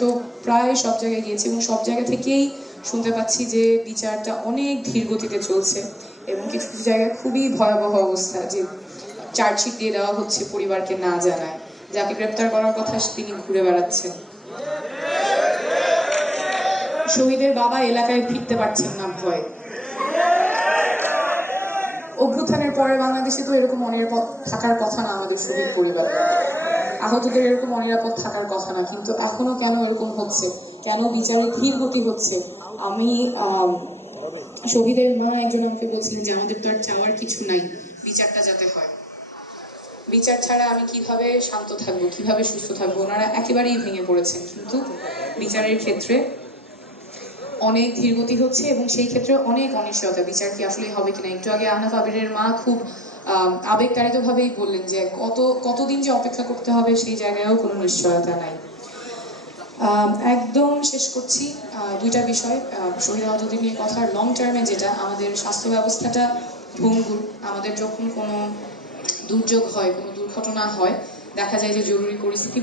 তো প্রায় সব জায়গায় গিয়েছি এবং সব জায়গা থেকেই শুনতে পাচ্ছি যে বিচারটা অনেক ধীর গতিতে চলছে এবং কিছু কিছু জায়গায় খুবই ভয়াবহ অবস্থা, যে চার্জশিট দিয়ে দেওয়া হচ্ছে পরিবারকে না জানায়, যাকে গ্রেপ্তার করার কথা তিনি ঘুরে বেড়াচ্ছেন। শহীদের বাবা এলাকায় ফিরতে পারছেন না ভয়। অভ্যুত্থানের পরে বাংলাদেশে তো এরকম অনিরাপদ থাকার কথা না, আমাদের শহীদ পরিবার আহতদের এরকম অনিরাপদ থাকার কথা না, কিন্তু এখনো কেন এরকম হচ্ছে, কেন বিচারে ধীর গতি হচ্ছে? আমি শহীদের মা একজন আমাকে বলছিলেন যে আমাদের তো আর চাওয়ার কিছু নাই, বিচারটা যাতে হয়। বিচার ছাড়া আমি কিভাবে শান্ত থাকবো, কিভাবে সুস্থ থাকবো? ওনারা একেবারেই ভেঙে পড়েছেন, কিন্তু বিচারের ক্ষেত্রে অনেক ধীরগতি হচ্ছে এবং সেই ক্ষেত্রে অনেক অনিশ্চয়তা, বিচার কি আসলে হবে কিনা। একটু আগে আহনাফ আবিরের মা খুব আবেগতাড়িত ভাবেই বললেন যে কতদিন যে অপেক্ষা করতে হবে সেই জায়গায়ও কোনো নিশ্চয়তা নাই। একদম শেষ করছি দুইটা বিষয় শহীদ আহতদের নিয়ে কথা। লং টার্মে যেটা আমাদের স্বাস্থ্য ব্যবস্থাটা ভঙ্গুর, আমাদের যখন কোনো দুর্যোগ হয়, কোনো দুর্ঘটনা হয়, দেখা যায় যে জরুরি পরিস্থিতি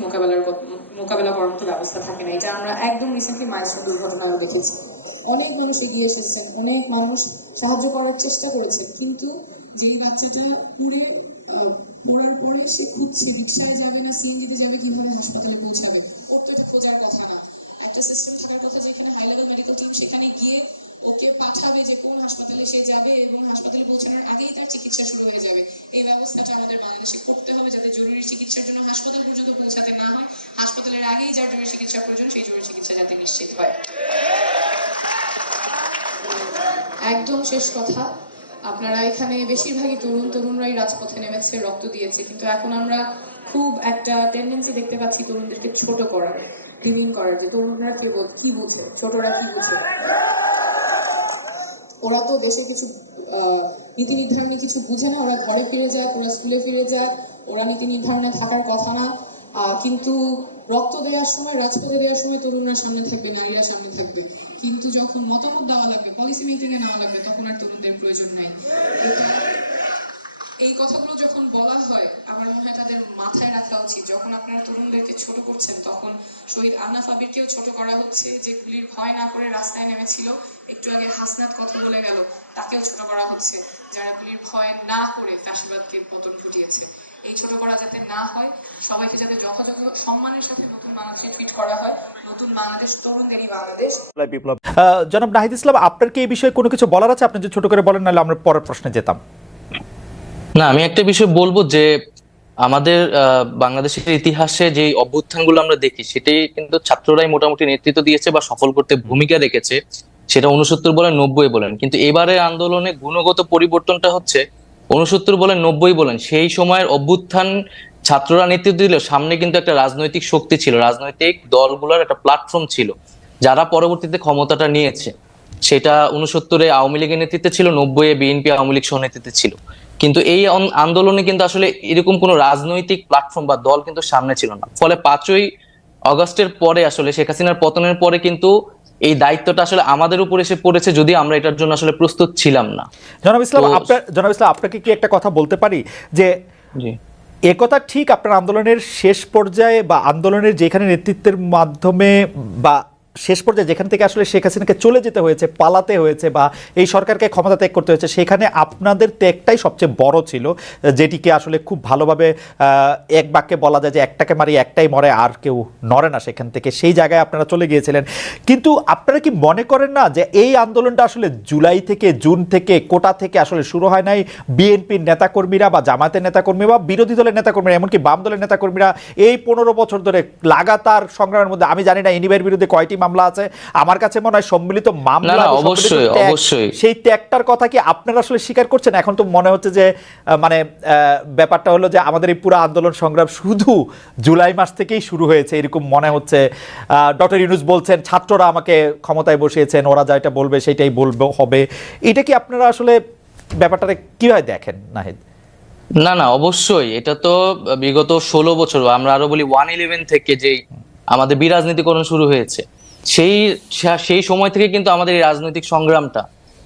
মোকাবেলা করার মতো ব্যবস্থা থাকে না। এটা আমরা একদম রিসেন্টলি মাইলস্টোন দুর্ঘটনাও দেখেছি। অনেক মানুষ এগিয়ে এসেছেন, অনেক মানুষ সাহায্য করার চেষ্টা করেছেন, কিন্তু যেই বাচ্চাটা পড়ার পরে সে খুঁজছে রিক্সায় যাবে না সিএনজিতে যাবে, কিভাবে হাসপাতালে পৌঁছাবে, ওর তো এটা খোঁজার কথা না। একটা সিস্টেম থাকার কথা যেখানে হাই লেভেল মেডিকেল টিম সেখানে গিয়ে ওকে পাঠাবে যে কোন হাসপাতালে সে যাবে এবং হাসপাতালে পৌঁছানোর আগেই তার চিকিৎসা শুরু হয়ে যাবে। এই ব্যবস্থাটা আমাদের বাংলাদেশে করতে হবে, যাতে জরুরি চিকিৎসার জন্য হাসপাতাল পর্যন্ত পৌঁছাতে না হয়, হাসপাতালের আগেই যার জরুরি চিকিৎসা প্রয়োজন সেই জরুরি চিকিৎসা যাতে নিশ্চিত হয়। একদম শেষ কথা, আপনারা এখানে বেশিরভাগই তরুণরাই রাজপথে নেমেছে, রক্ত দিয়েছে, কিন্তু এখন আমরা খুব একটা টেন্ডেন্সি দেখতে পাচ্ছি তরুণদেরকে ছোট করার, ডিমিন করার, যে তরুণরা কি বুঝে, ছোটরা কি বুঝে। ওরা তো দেশে কিছু নীতি নির্ধারণী কিছু বুঝে না, ওরা ঘরে ফিরে যায়, ওরা স্কুলে ফিরে যায়, ওরা নীতি নির্ধারণে থাকার কথা না। কিন্তু রক্ত দেওয়ার সময়, রাজপথে দেওয়ার সময় তরুণরা সামনে থাকবে, নারীরা সামনে থাকবে, কিন্তু যখন মতামত দেওয়া লাগবে, পলিসি মেকিং এ নেওয়া লাগবে, তখন আর তরুণদের প্রয়োজন নাই। এই কথাগুলো যখন বলা হয় আমার মনে হয় তাদের মাথায় রাখা উচিত, যখন আপনারা তরুণদেরকে ছোট করছেন তখন শহীদ আহনাফ আবিরকেও ছোট করা হচ্ছে, যে গুলির ভয় না করে রাস্তায় নেমেছিল। একটু আগে হাসনাত কথা বলে গেল, তাকেও ছোট করা হচ্ছে, যারা গুলির ভয় না করে ফ্যাসিবাদকে পতন ঘটিয়েছে। এই ছোট করা যাতে না হয়, সবাইকে যাতে যথাযথ সম্মানের সাথে নতুন বাংলাদেশে ট্রিট করা হয়, নতুন বাংলাদেশ তরুণদেরই বাংলাদেশ। বিপ্লব, জনাব নাহিদ ইসলাম, আপনার কি এই বিষয়ে কোনো কিছু বলার আছে? আপনি যে ছোট করে বলেন, নাহলে আমরা পরের প্রশ্নে যেতাম। না, আমি একটা বিষয় বলবো যে আমাদের বাংলাদেশের ইতিহাসে যে অভ্যুত্থানগুলো আমরা দেখি সেটাই কিন্তু ছাত্ররাই মোটামুটি নেতৃত্ব দিয়েছে বা সফল করতে ভূমিকা রেখেছে, সেটা 69 বলেন 90 বলেন। কিন্তু এবারে আন্দোলনে গুণগত পরিবর্তনটা হচ্ছে 69 বলেন 90 বলেন, সেই সময়ের অভ্যুত্থান ছাত্ররা নেতৃত্ব দিলেও সামনে কিন্তু একটা রাজনৈতিক শক্তি ছিল, রাজনৈতিক দলগুলোর একটা প্ল্যাটফর্ম ছিল, যারা পরবর্তীতে ক্ষমতাটা নিয়েছে। সেটা 69-এ আওয়ামী লীগের নেতৃত্বে ছিল, 90-এ বিএনপি আওয়ামী লীগ সহ নেতৃত্বে ছিল। কিন্তু এই আন্দোলনে কিন্তু আসলে এরকম কোনো রাজনৈতিক প্ল্যাটফর্ম বা দল কিন্তু সামনে ছিল না। ফলে 5ই আগস্টের পরে আসলে শেখ হাসিনার পতনের পরে কিন্তু এই দায়িত্বটা আসলে আমাদের উপর এসে পড়েছে, যদি আমরা এটার জন্য আসলে প্রস্তুত ছিলাম না। জনাব ইসলাম, আপনাকে কি একটা কথা বলতে পারি যে একথা ঠিক, আপনার আন্দোলনের শেষ পর্যায়ে বা আন্দোলনের যেখানে নেতৃত্বের মাধ্যমে বা শেষ পর্যায়ে যেখান থেকে আসলে শেখ হাসিনাকে চলে যেতে হয়েছে, পালাতে হয়েছে বা এই সরকারকে ক্ষমতা ত্যাগ করতে হয়েছে, সেখানে আপনাদের ত্যাগটাই সবচেয়ে বড় ছিল, যেটিকে আসলে খুব ভালোভাবে এক বাক্যে বলা যায় যে একটাকে মারি একটাই মরে, আর কেউ নড়ে না সেখান থেকে। সেই জায়গায় আপনারা চলে গিয়েছিলেন। কিন্তু আপনারা কি মনে করেন না যে এই আন্দোলনটা আসলে জুলাই থেকে, জুন থেকে, কোটা থেকে আসলে শুরু হয় নাই? বিএনপির নেতাকর্মীরা বা জামায়াতের নেতাকর্মী বা বিরোধী দলের নেতাকর্মীরা, এমনকি বাম দলের নেতাকর্মীরা এই 15 বছর ধরে লাগাতার সংগ্রামের মধ্যে, আমি জানি না এনিবার বিরুদ্ধে কয়টি মামলা আছে, আমার কাছে মনে হয় সম্মিলিত মামলা, অবশ্যই সেই ত্যাগটার কথা কি আপনারা আসলে স্বীকার করছেন? এখন তো মনে হচ্ছে যে মানে ব্যাপারটা হলো যে আমাদের এই পুরো আন্দোলন সংগ্রাম শুধু জুলাই মাস থেকেই শুরু হয়েছে, এরকম মনে হচ্ছে। ডক্টর ইউনূস বলছেন ছাত্ররা আমাকে ক্ষমতায় বসিয়েছেন, ওরা যা এটা বলবে সেটাই বলবে হবে। এটা কি আপনারা আসলে ব্যাপারটা কিভাবে দেখেন নাহিদ? না, অবশ্যই এটা তো বিগত 16 বছর, আমরা আরো বলি 111 থেকে যেই আমাদের বিরাজনীতিকরণ শুরু হয়েছে, সেই সময় থেকে কিন্তু আমাদের এই রাজনৈতিক সংগ্রামটা,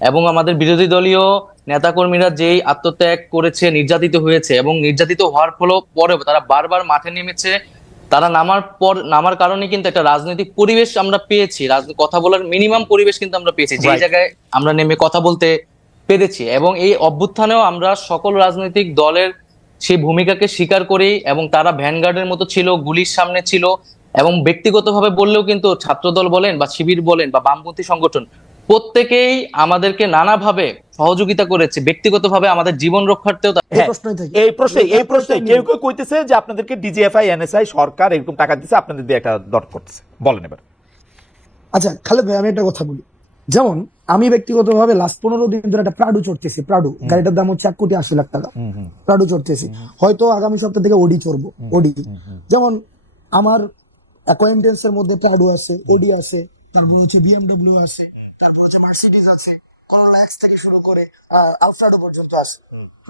এবং আমাদের বিরোধী দলীয় নেতাকর্মীরা যেই আত্মত্যাগ করেছে, নির্যাতিত হয়েছে এবং নির্যাতিত হওয়ার পরেও তারা বারবার মাঠে নেমেছে তারা নামার কারণে কিন্তু একটা রাজনৈতিক পরিবেশ আমরা পেয়েছি, কথা বলার মিনিমাম পরিবেশ কিন্তু আমরা পেয়েছি, যে Right. জায়গায় আমরা নেমে কথা বলতে পেরেছি। এবং এই অভ্যুত্থানেও আমরা সকল রাজনৈতিক দলের সেই ভূমিকাকে স্বীকার করি, এবং তারা ভ্যানগার্ডের মতো ছিল, গুলির সামনে ছিল। এবং ব্যক্তিগতভাবে বললেও কিন্তু ছাত্রদল বলেন বা শিবির বলেন বা বামপন্থী সংগঠন, প্রত্যেকেই আমাদেরকে নানাভাবে সহযোগিতা করেছে, ব্যক্তিগতভাবে আমাদের জীবন রক্ষার্থেও হ্যাঁ, এই প্রশ্নে কেউ কেউ কইতেছে যে আপনাদেরকে ডিজিএফআই এনএসআই সরকার এরকম টাকা দিচ্ছে, আপনাদের দিয়ে একটা দর করতেছে, বলেন এবার। আচ্ছা খালেদ ভাই, আমি একটা কথা বলি। যেমন আমি ব্যক্তিগতভাবে লাস্ট 15 দিন ধরে একটা প্রাডু চড়তেছি। প্রাডু গাড়িটার দাম হচ্ছে 1,80,00,000 টাকা। প্রাডু চড়তেছি, হয়তো আগামী সপ্তাহ থেকে ওডি চড়বো। ওডি যেমন আমার অ্যাকোয়েন্টেন্স এর মধ্যে প্রাডু আছে, ওডি আছে, তারপর হচ্ছে বিএমডব্লিউ আছে, তারপর হচ্ছে মার্সিডিজ আছে, করোলা এক্স থেকে শুরু করে আলফ্রাডো পর্যন্ত আছে,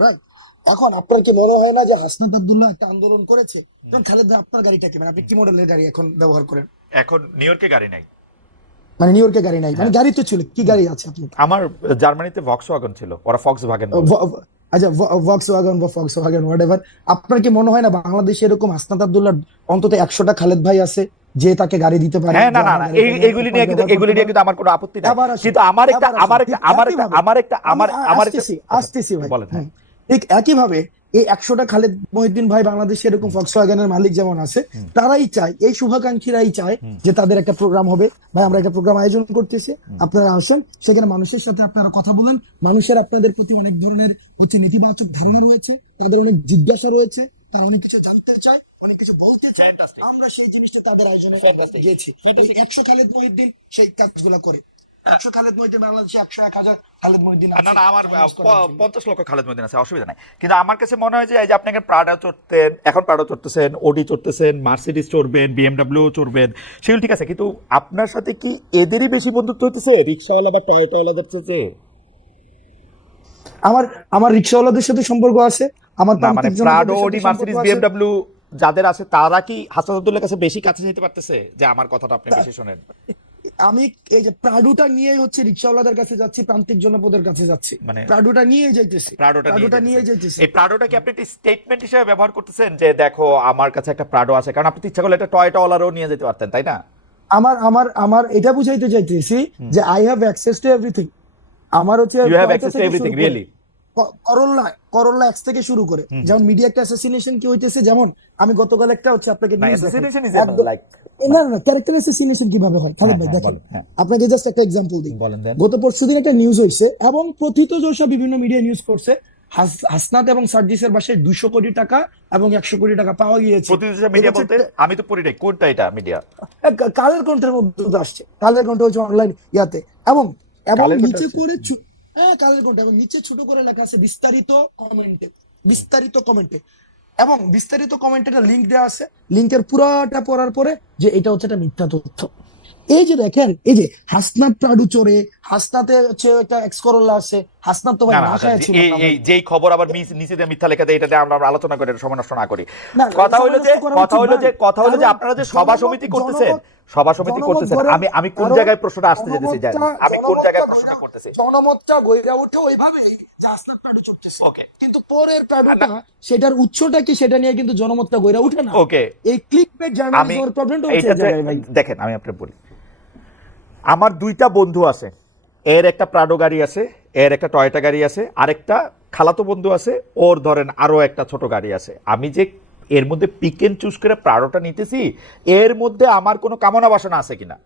রাইট? এখন আপনার কি মনে হয় না যে হাসনাত আব্দুল্লাহ একটা আন্দোলন করেছে? যেমন খালেদ ভাই, আপনার গাড়িটা কি, মানে আপনি কি মডেলের গাড়ি এখন ব্যবহার করেন? এখন নিউ ইয়র্কে গাড়ি নাই, মানে নিউ ইয়র্কে গাড়ি নাই, মানে গাড়ি তো ছিল, কি গাড়ি আছে আপনার? আমার জার্মানিতে ভক্সওয়াগন ছিল, ওরা ফক্সওয়াগন বলে। আচ্ছা, ভক্সওয়াগন বা ফক্সওয়াগন হোয়াটএভার। আপনার কি মনে হয় না বাংলাদেশে এরকম হাসনাত আব্দুল্লাহ অন্তত 100টা খালেদ ভাই আছে যে তাকে গাড়ি দিতে পারে? হ্যাঁ, না না না, এগুলি নিয়ে কিন্তু আমার কোনো আপত্তি নাই, কিন্তু আসতেছি ভাই। ঠিক একইভাবে এই 100টা খালেদ মহিউদ্দিন ভাই বাংলাদেশে এরকম ফক্সওয়াগনের মালিক যেমন আছে, তারাই চায়, এই শুভাকাঙ্ক্ষীরাই চায় যে তাদের একটা প্রোগ্রাম হবে। ভাই আমরা একটা প্রোগ্রাম আয়োজন করতেছি, আপনারা আসেন, সেখানে মানুষের সাথে আপনারা কথা বলেন। মানুষের আপনাদের প্রতি অনেক ধরনের হচ্ছে নেতিবাচক ধারণা রয়েছে, তাদের অনেক জিজ্ঞাসা রয়েছে, তারা অনেক কিছু জানতে চায়, অনেক কিছু বলতে চায়। আমরা সেই জিনিসটা তাদের আয়োজনে গিয়েছি। 100 খালেদ মহিউদ্দিন সেই কাজগুলো করে। 100 খালেদ মহিউদ্দিন বাংলাদেশে 100-1000 খালেদ মহিউদ্দিন না না, আমার 50 লক্ষ খালেদ মহিউদ্দিন আছে, অসুবিধা নাই। কিন্তু আমার কাছে মনে হয় যে এই যে আপনাকে প্রাডো চড়তেন, এখন প্রাডো চড়তেছেন, ওডি চড়তেছেন, মার্সিডিজ চড়বেন, বিএমডব্লিউ চড়বেন, সেগুলো ঠিক আছে, কিন্তু আপনার সাথে কি এদেরই বেশি বন্ধুত্ব হইতেছে রিক্সাওয়ালা বা টয়োটাওয়ালাদের সাথে? আমার রিক্সাওয়ালাদের সাথে সম্পর্ক আছে, আমার না মানে প্রাডো, ওডি, মার্সিডিজ, বিএমডব্লিউ যাদের আছে তারা কি হাসান আব্দুল্লাহর কাছে বেশি কাছে যেতে পারতেছে যে আমার কথাটা আপনি বেশি শুনেন? আমি এই যে প্রাডুটা নিয়ে হচ্ছে রিক্সাওয়ালাদের কাছে যাচ্ছি, প্রান্তিক জনপদের কাছে যাচ্ছি, মানে প্রাডুটা নিয়ে যাইতেছি, প্রাডোটা নিয়ে যাইতেছি। এই প্রাডোটা কি আপনি একটা স্টেটমেন্ট হিসেবে ব্যবহার করতেছেন যে দেখো আমার কাছে একটা প্রাডো আছে, কারণ আপনি ইচ্ছা করলে একটা টয়োটাওয়ালারও নিয়ে যেতে পারতেন, তাই না? আমার এটা বুঝাইতে চাইতেছি যে I have access to everything. আমার হচ্ছে you have access to everything, really? Corolla X থেকে শুরু করে, যেমন মিডিয়া একটা অ্যাসাসিনেশন কি হইতেছে, যেমন আমি গতকাল একটা হচ্ছে আপনাকে অ্যাসাসিনেশন ইজ লাইক না না, ক্যারেক্টার অ্যাসাসিনেশন কিভাবে হয় খালেদ ভাই দেখেন, আপনাকে জাস্ট একটা এক্সাম্পল দিই। গত পরশুদিন একটা নিউজ হইছে এবং প্রথিতযশা বিভিন্ন মিডিয়া নিউজ করছে, হাসনাত এবং সার্জিসের বাসায় 200 কোটি টাকা এবং 100 কোটি টাকা পাওয়া গিয়েছে। প্রতিদিন মিডিয়া বলতে আমি তো পড়ি নাই, কোনটা এটা মিডিয়া? কালের কণ্ঠের মধ্যে তো আসছে, কালের কণ্ঠ হচ্ছে অনলাইন ইয়াতে, এবং নিচে করে কালের কণ্ঠ, এবং নিচে ছোট করে লেখা আছে বিস্তারিত কমেন্টে, এবং বিস্তারিত কমেন্টে একটা লিংক দেওয়া আছে। লিংকের পুরাটা পড়ার পরে যে এটা হচ্ছে একটা মিথ্যা তথ্য। এই যে দেখেন, এই যে হাসনাত প্রাডু চোরে, হাসনাতে হচ্ছে একটা এক্স করোলা আছে, হাসনাত তো ভাই না খায় ছিল। এই যেই খবর আবার নিচে দিয়ে মিথ্যা লেখা দেয়, এটাতে আমরা আলোচনা করে সময় নষ্ট না করি। কথা হলো যে আপনারা যে সভা সমিতি করতেছেন, আমি কোন জায়গায় প্রশ্নটা আসতে যেতেছি জানেন? আমি কোন জায়গায় প্রশ্নটা করতেছি, জনমতটা বইরা ওঠে ওইভাবে যে হাসনাত প্রাডু চলতেছে, ওকে, কিন্তু পরের প্রাডুটা সেটার উৎসটা কি সেটা নিয়ে কিন্তু জনমতটা বইরা ওঠে না। ওকে, এই ক্লিকবেট জার্নালিজমের প্রবলেমটা হচ্ছে এই জায়গায় ভাই। দেখেন আমি আপনাকে বলি, আমার দুইটা বন্ধু আছে, এর একটা প্রাডো গাড়ি আছে, এর একটা টয়োটা গাড়ি আছে, আরেকটা খালাতো বন্ধু আছে, ওর ধরেন আরো একটা ছোট গাড়ি আছে। আমি যে এর মধ্যে পিক এন্ড চুজ করে প্রাডোটা নিতেছি, এর মধ্যে আমার কোনো কামনা বাসনা আছে কিনা?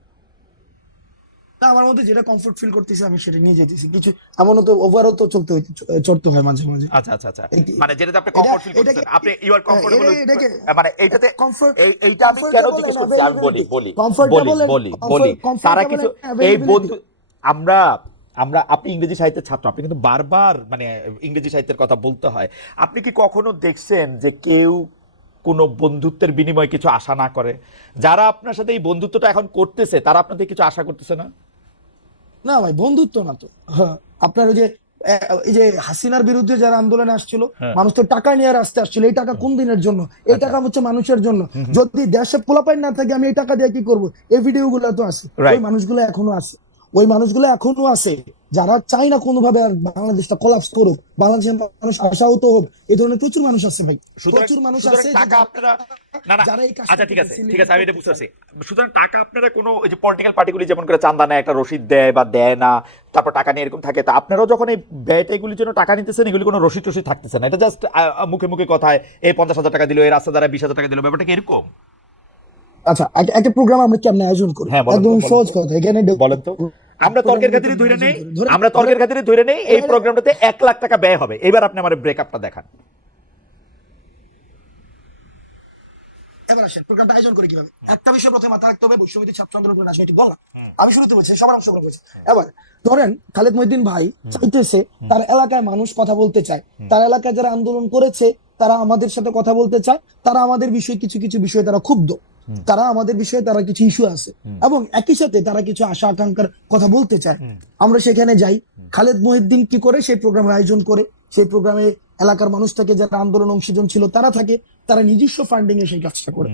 না, আমার মধ্যে যেটা কমফোর্ট ফিল করতেছি আমি সেটা নিয়ে যেতেছি। কিছু এমনও তো ওভারও তো চড়তে হয় মাঝে মাঝে। আচ্ছা, মানে যেটাতে আপনি কমফোর্ট ফিল করতেছেন, আপনি ইউ আর কমফোর্টেবল, মানে এইটাতে এইটা আমি কেন জিজ্ঞেস করছি, আমি বলি তারা কিছু এই বন্ধু, আমরা আপনি ইংরেজি সাহিত্যের ছাত্র, আপনি কিন্তু বারবার মানে ইংরেজি সাহিত্যের কথা বলতে হয়। আপনি কি কখনো দেখছেন যে কেউ কোনো বন্ধুত্বের বিনিময়ে কিছু আশা না করে? যারা আপনার সাথে এই বন্ধুত্বটা এখন করতেছে তারা আপনার থেকে কিছু আশা করতেছে না? না ভাই, বন্ধুত্ব না তো। আপনার ওই যে হাসিনার বিরুদ্ধে যারা আন্দোলনে আসছিল, মানুষ তো টাকা নিয়ে রাস্তায় আসছিল। এই টাকা কোন দিনের জন্য? এই টাকা হচ্ছে মানুষের জন্য। যদি দেশে পোলাপাইন না থাকে আমি এই টাকা দিয়ে কি করবো? এই ভিডিও গুলো তো আছে, ওই মানুষগুলো এখনো আছে, যারা চায় না কোনোভাবে আর বাংলাদেশটা কোলাপস করুক, বাংলাদেশের মানুষ আশাহত হোক, এই ধরনের প্রচুর মানুষ আছে ভাই, প্রচুর মানুষ আছে টাকা আপনারা যারা এই কাজটা আচ্ছা ঠিক আছে আমি এটা বুঝতে পারছি। সুতরাং টাকা আপনারা কোনো ওই যে পলিটিক্যাল পার্টিগুলি যেমন করে চান্দা নেয়, একটা রসিদ দেয় বা দেয় না, তারপর টাকা নিয়ে এরকম থাকে, তা আপনারাও যখন এই ব্যয়টা এগুলির জন্য টাকা নিতেছেন, এগুলি কোনো রসিদ টসিদ থাকতেছে না, এটা জাস্ট মুখে মুখে কথায় এই 50,000 টাকা দিল, এই রাস্তা দ্বারা 20,000 টাকা দিল, ব্যাপারটা কি এরকম? আচ্ছা একটা প্রোগ্রাম আমরা কেমনে আয়োজন করি, হ্যাঁ, বলেন তো, একদম বলেন তো। সহজ কথা, এখানে বলেন তো, আমরা তর্কের খাতিরে ধরে নেই, এই প্রোগ্রামটাতে 1 লাখ টাকা ব্যয় হবে। এবার আপনি আমার ব্রেকআপটা দেখান। এবার আসেন প্রোগ্রামটা আয়োজন করে কিভাবে। একটা বিষয় প্রথমে মাথায় রাখতে হবে, বৈষম্যবিরোধী ছাত্র আন্দোলন রাজনৈতিক বললাম, আমি শুরুতে বলছি সবার অংশগ্রহণ করেছে। এবার ধরেন খালেদ মহিউদ্দিন ভাই চাইতেছে তার এলাকায় মানুষ কথা বলতে চায়, তার এলাকায় যারা আন্দোলন করেছে তারা আমাদের সাথে কথা বলতে চায়, তারা আমাদের বিষয়ে কিছু কিছু বিষয়ে তারা ক্ষুব্ধ, তারা আমাদের বিষয়ে তারা কিছু ইস্যু আছে, এবং একই সাথে তারা কিছু আশা আকাঙ্ক্ষার কথা বলতে চায়। আমরা সেখানে যাই, খালেদ মহিউদ্দিন কি করে সেই প্রোগ্রামের আয়োজন করে, সেই প্রোগ্রামে এলাকার মানুষ থাকে, যারা আন্দোলন অংশীজন ছিল তারা থাকে, তারা নিজস্ব ফান্ডিং এ সেই কাজটা করে।